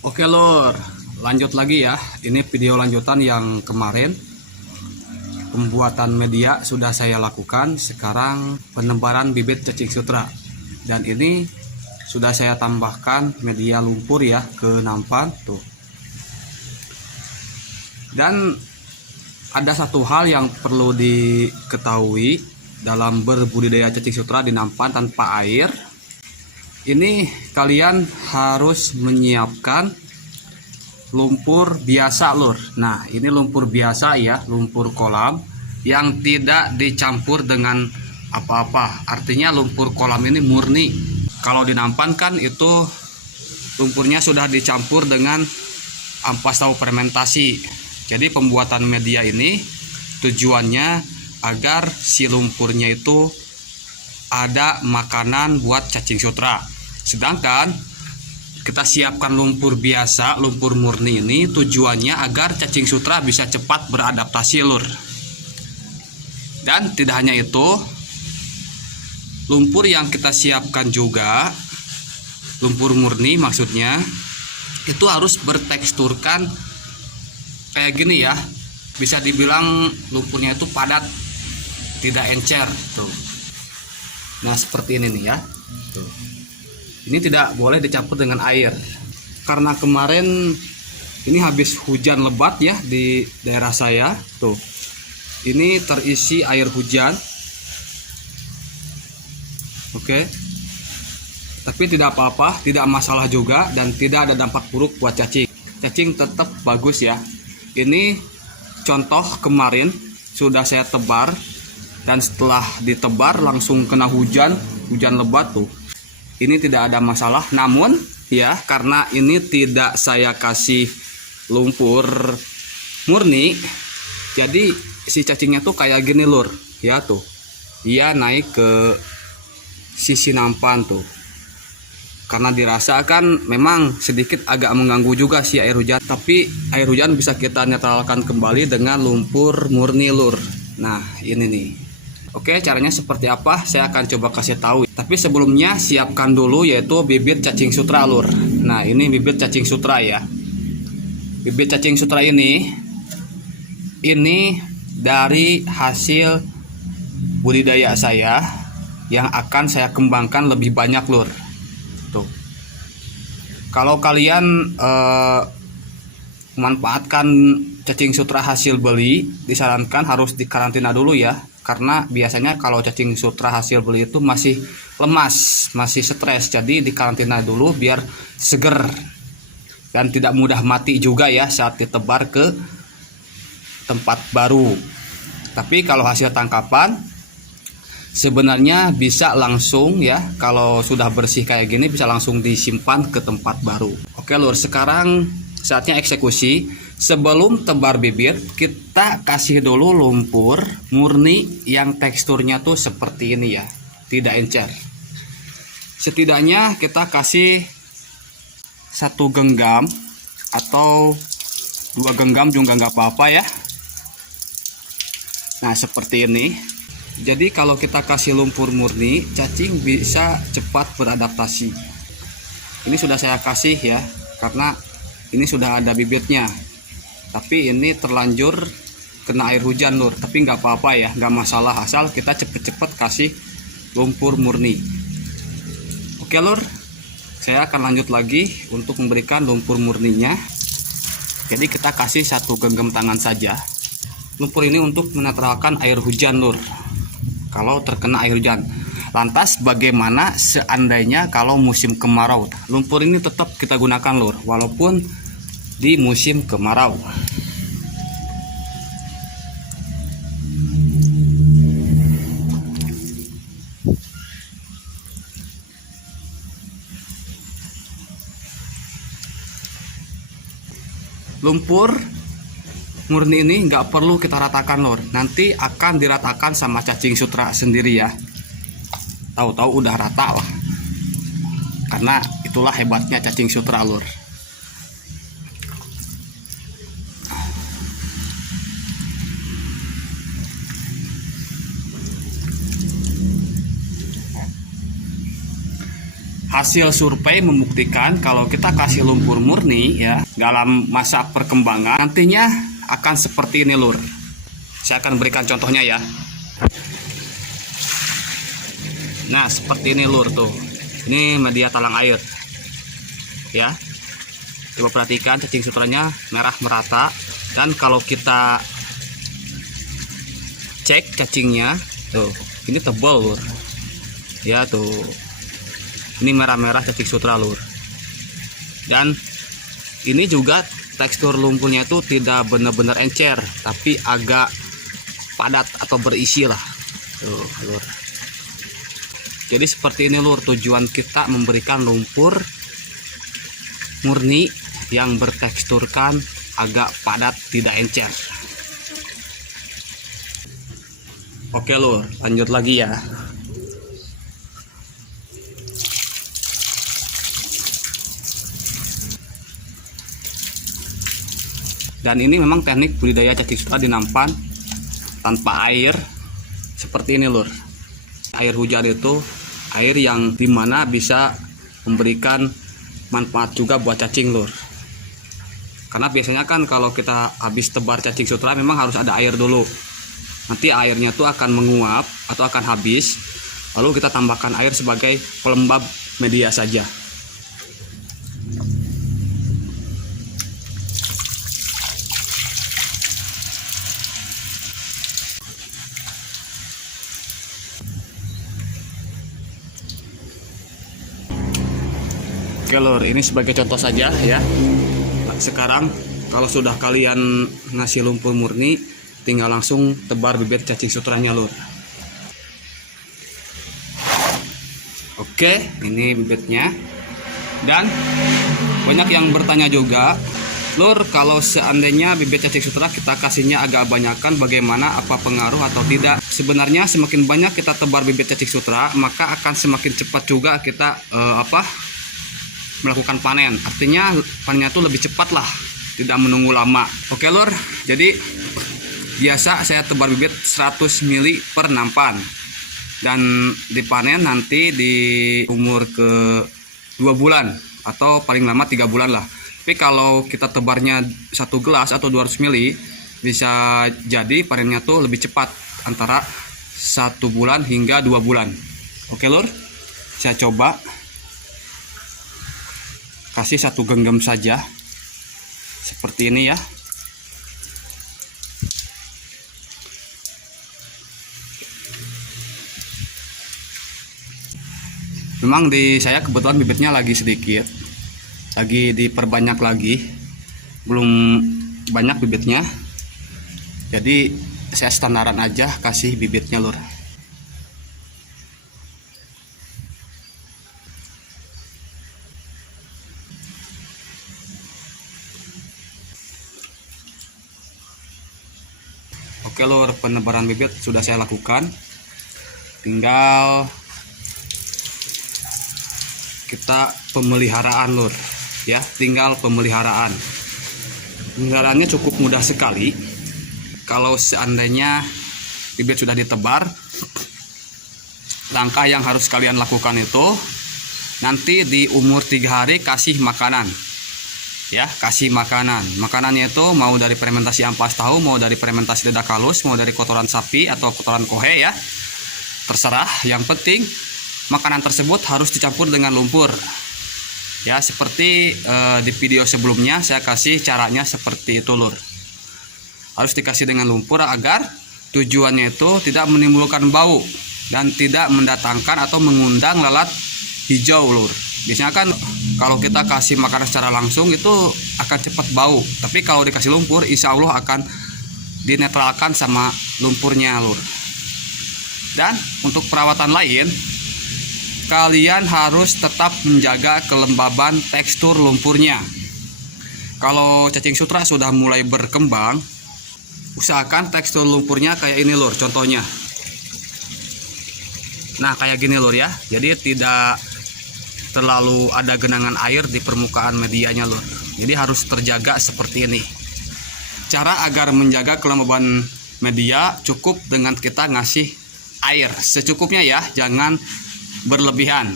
Oke lor, lanjut lagi ya. Ini video lanjutan yang kemarin. Pembuatan media sudah saya lakukan. Sekarang penebaran bibit cacing sutra. Dan ini sudah saya tambahkan media lumpur ya ke nampan tuh. Dan ada satu hal yang perlu diketahui dalam berbudidaya cacing sutra di nampan tanpa air. Ini kalian harus menyiapkan lumpur biasa lur. Nah ini lumpur biasa ya, lumpur kolam yang tidak dicampur dengan apa-apa. Artinya lumpur kolam ini murni. Kalau di nampan kan itu lumpurnya sudah dicampur dengan ampas tahu fermentasi. Jadi pembuatan media ini tujuannya agar si lumpurnya itu ada makanan buat cacing sutra. Sedangkan kita siapkan lumpur biasa, lumpur murni ini tujuannya agar cacing sutra bisa cepat beradaptasi lur. Dan tidak hanya itu, lumpur yang kita siapkan juga, lumpur murni maksudnya, itu harus berteksturkan kayak gini ya. Bisa dibilang lumpurnya itu padat, tidak encer tuh. Nah seperti ini nih ya tuh. Ini tidak boleh dicampur dengan air karena kemarin ini habis hujan lebat ya di daerah saya tuh. Ini terisi air hujan. Oke. Tapi tidak apa-apa, tidak masalah juga dan tidak ada dampak buruk buat cacing. Cacing tetap bagus ya. Ini contoh kemarin sudah saya tebar. Dan setelah ditebar langsung kena hujan lebat tuh. Ini tidak ada masalah. Namun ya karena ini tidak saya kasih lumpur murni, jadi si cacingnya tuh kayak gini lur. Ya tuh. Dia naik ke sisi nampan tuh. Karena dirasakan memang sedikit agak mengganggu juga si air hujan. Tapi air hujan bisa kita netralkan kembali dengan lumpur murni lur. Nah ini nih. Oke, caranya seperti apa? Saya akan coba kasih tahu. Tapi sebelumnya siapkan dulu yaitu bibit cacing sutra lur. Nah, ini bibit cacing sutra ya. Bibit cacing sutra ini dari hasil budidaya saya yang akan saya kembangkan lebih banyak lur. Tuh. Kalau kalian memanfaatkan cacing sutra hasil beli, disarankan harus dikarantina dulu ya. Karena biasanya kalau cacing sutra hasil beli itu masih lemas, masih stres. Jadi dikarantina dulu biar seger dan tidak mudah mati juga ya saat ditebar ke tempat baru. Tapi kalau hasil tangkapan sebenarnya bisa langsung ya, kalau sudah bersih kayak gini bisa langsung disimpan ke tempat baru. Oke lur, sekarang saatnya eksekusi. Sebelum tebar bibit, kita kasih dulu lumpur murni yang teksturnya tuh seperti ini ya, tidak encer. Setidaknya kita kasih 1 genggam atau 2 genggam juga nggak apa-apa ya. Nah seperti ini. Jadi kalau kita kasih lumpur murni, cacing bisa cepat beradaptasi. Ini sudah saya kasih ya, karena ini sudah ada bibitnya. Tapi ini terlanjur kena air hujan lur. Tapi nggak apa-apa ya, nggak masalah asal kita cepet-cepet kasih lumpur murni. Oke lur, saya akan lanjut lagi untuk memberikan lumpur murninya. Jadi kita kasih 1 genggam tangan saja. Lumpur ini untuk menetralkan air hujan lur. Kalau terkena air hujan. Lantas bagaimana seandainya kalau musim kemarau? Lumpur ini tetap kita gunakan lur, walaupun di musim kemarau. Lumpur murni ini nggak perlu kita ratakan lor, nanti akan diratakan sama cacing sutra sendiri ya. Tahu-tahu udah rata lah, karena itulah hebatnya cacing sutra lor. hasil survei membuktikan kalau kita kasih lumpur murni ya dalam masa perkembangan nantinya akan seperti ini lur. Saya akan berikan contohnya ya. Nah seperti ini lur tuh. Ini media talang air ya. Coba perhatikan cacing sutranya merah merata, dan kalau kita cek cacingnya tuh ini tebal lur ya tuh. Ini merah-merah cacing sutra lur. Dan ini juga tekstur lumpurnya itu tidak benar-benar encer, tapi agak padat atau berisi lah tuh lur. Jadi seperti ini lur, tujuan kita memberikan lumpur murni yang berteksturkan agak padat, tidak encer. Oke lur, lanjut lagi ya. Dan ini memang teknik budidaya cacing sutra di nampan tanpa air seperti ini lur. Air hujan itu air yang dimana bisa memberikan manfaat juga buat cacing lur. Karena biasanya kan kalau kita habis tebar cacing sutra memang harus ada air dulu. Nanti airnya tuh akan menguap atau akan habis, lalu kita tambahkan air sebagai pelembab media saja. Oke lur, ini sebagai contoh saja ya. Nah, sekarang kalau sudah kalian ngasih lumpur murni, tinggal langsung tebar bibit cacing sutranya lur. Oke, ini bibitnya. Dan banyak yang bertanya juga, lur kalau seandainya bibit cacing sutra kita kasihnya agak banyakan, bagaimana, apa pengaruh atau tidak? Sebenarnya semakin banyak kita tebar bibit cacing sutra, maka akan semakin cepat juga kita melakukan panen. Artinya panennya tuh lebih cepat lah, tidak menunggu lama. Oke lur, jadi biasa saya tebar bibit 100 mili per nampan, dan dipanen nanti di umur ke 2 bulan atau paling lama 3 bulan lah. Tapi kalau kita tebarnya 1 gelas atau 200 mili, bisa jadi panennya tuh lebih cepat, antara 1 bulan hingga 2 bulan. Oke lur, saya coba kasih 1 genggam saja seperti ini ya. Memang di saya kebetulan bibitnya lagi sedikit, lagi diperbanyak lagi, belum banyak bibitnya, jadi saya standaran aja kasih bibitnya lur. Oke lur, penebaran bibit sudah saya lakukan, tinggal kita pemeliharaan lur ya. Tinggal pemeliharaannya cukup mudah sekali. Kalau seandainya bibit sudah ditebar, langkah yang harus kalian lakukan itu nanti di umur 3 hari kasih makanan ya. Kasih makanannya itu mau dari fermentasi ampas tahu, mau dari fermentasi dedak halus, mau dari kotoran sapi atau kotoran kohe ya, terserah. Yang penting makanan tersebut harus dicampur dengan lumpur ya, seperti di video sebelumnya saya kasih caranya seperti itu lur. Harus dikasih dengan lumpur agar tujuannya itu tidak menimbulkan bau dan tidak mendatangkan atau mengundang lalat hijau lur. Biasanya kan kalau kita kasih makanan secara langsung itu akan cepat bau, tapi kalau dikasih lumpur insya Allah akan dinetralkan sama lumpurnya lur. Dan untuk perawatan lain, kalian harus tetap menjaga kelembaban tekstur lumpurnya. Kalau cacing sutra sudah mulai berkembang, usahakan tekstur lumpurnya kayak ini lur, contohnya. Nah kayak gini lur ya, jadi tidak terlalu ada genangan air di permukaan medianya lur. Jadi harus terjaga seperti ini. Cara agar menjaga kelembaban media cukup dengan kita ngasih air secukupnya ya, jangan berlebihan.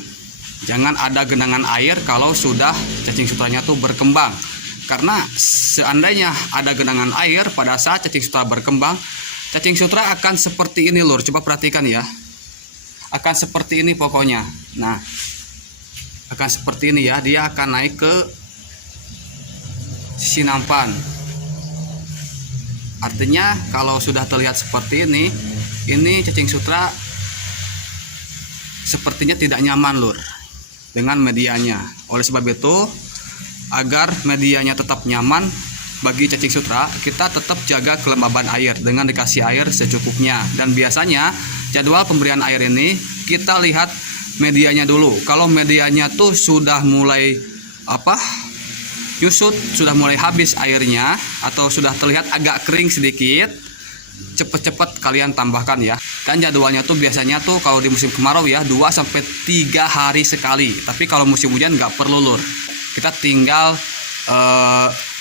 Jangan ada genangan air kalau sudah cacing sutranya tuh berkembang. Karena seandainya ada genangan air pada saat cacing sutra berkembang, cacing sutra akan seperti ini lur. Coba perhatikan ya. Akan seperti ini pokoknya. Nah, akan seperti ini ya. Dia akan naik ke sisi nampan. Artinya kalau sudah terlihat seperti ini cacing sutra sepertinya tidak nyaman lur dengan medianya. Oleh sebab itu, agar medianya tetap nyaman bagi cacing sutra, kita tetap jaga kelembaban air dengan dikasih air secukupnya. Dan biasanya jadwal pemberian air ini kita lihat medianya dulu. Kalau medianya tuh sudah mulai nyusut, sudah mulai habis airnya, atau sudah terlihat agak kering sedikit, cepet-cepet kalian tambahkan ya. Dan jadwalnya tuh biasanya tuh kalau di musim kemarau ya 2-3 hari sekali. Tapi kalau musim hujan nggak perlu lur. Kita tinggal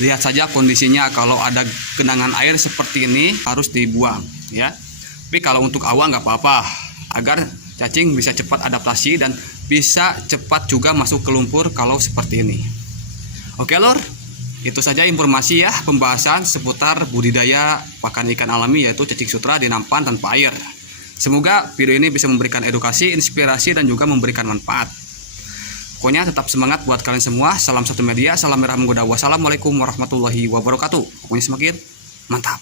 lihat saja kondisinya. Kalau ada genangan air seperti ini harus dibuang ya. Tapi kalau untuk awal nggak apa-apa, agar cacing bisa cepat adaptasi dan bisa cepat juga masuk ke lumpur kalau seperti ini. Oke lur, itu saja informasi ya, pembahasan seputar budidaya pakan ikan alami yaitu cacing sutra di nampan tanpa air. Semoga video ini bisa memberikan edukasi, inspirasi, dan juga memberikan manfaat. Pokoknya tetap semangat buat kalian semua. Salam satu media, salam merah menggoda. Wassalamualaikum warahmatullahi wabarakatuh. Pokoknya semakin mantap.